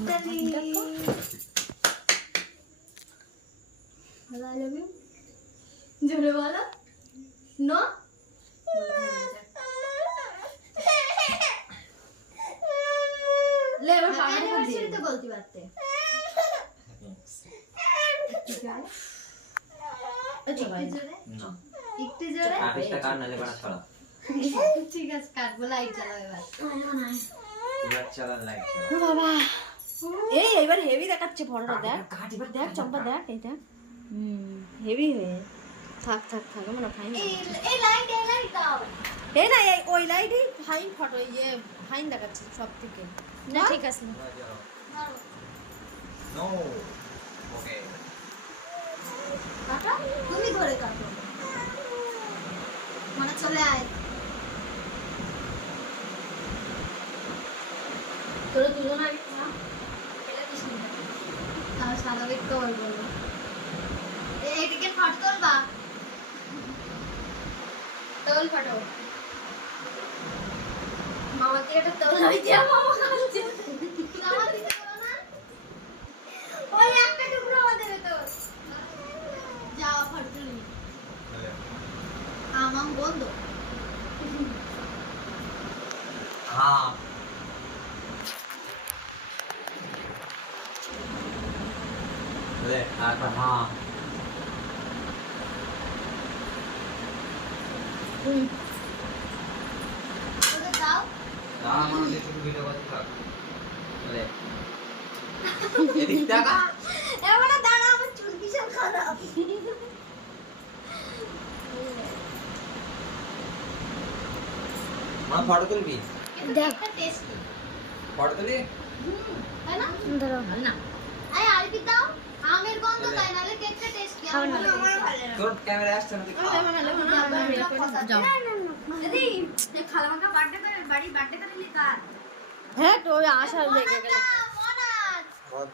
হাততালি। বলো I love you। জোরে বলো। নো। ले एबार पानी एनिवर्सरी तो बोलती पारते। একটু জোরে। একটু জোরে। আবেশটা কার নালে বাড়া ছড়া। ঠিক আছে কাটবো লাইট জ্বালাও এবার। কুলার চালা লাইট চালা। ও বাবা এই এবার হেভি দেখাচ্ছে ফটোটা দেখ দেখ চম্পা দেখ এইটা হেভি হয়ে থাক থাক থাক মানে ফাইন এই লাইট দাও। এই না এই ওই লাইটই ফাইন ফটো ইয়ে ফাইন দেখাচ্ছে সব থেকে না ঠিক আছে নো ওকে কাটা তুমি ধরে কাটো মানে চলে আয় তোর তুলো না এটা কি সুন্দর আর স্বাভাবিক কল বলো এইদিকে ফটো তোলবা তোল ফটো মামা থেকে একটা তোল হইছে মামা কালছে মামা দিতে বলো না ওই একটা টুকরো আমাদের তো যাও ফটো তুলি আমাম বন্ধ হ্যাঁ ले आता हाँ ওটা দাও ना मानो देखो वीडियो को दिखा ले ये दिखता का এবারে দাঁড়া আমার চুল কিসব খারাপ मां फोटो तुल भी দেখ টেস্ট फोटो तुली তাই না ধরো না আয় আরবি দাও আমের গন্ধ তাই নালে কেকটা টেস্ট কি আমার ভালো तो कैमरा আসছে না দিখা যাও দিদি খালামাকা বার্থডে করে বাড়ি বার্থডে করে লি কার হ্যাঁ তো ওই আশা লেগে গেল মনাজ बहुत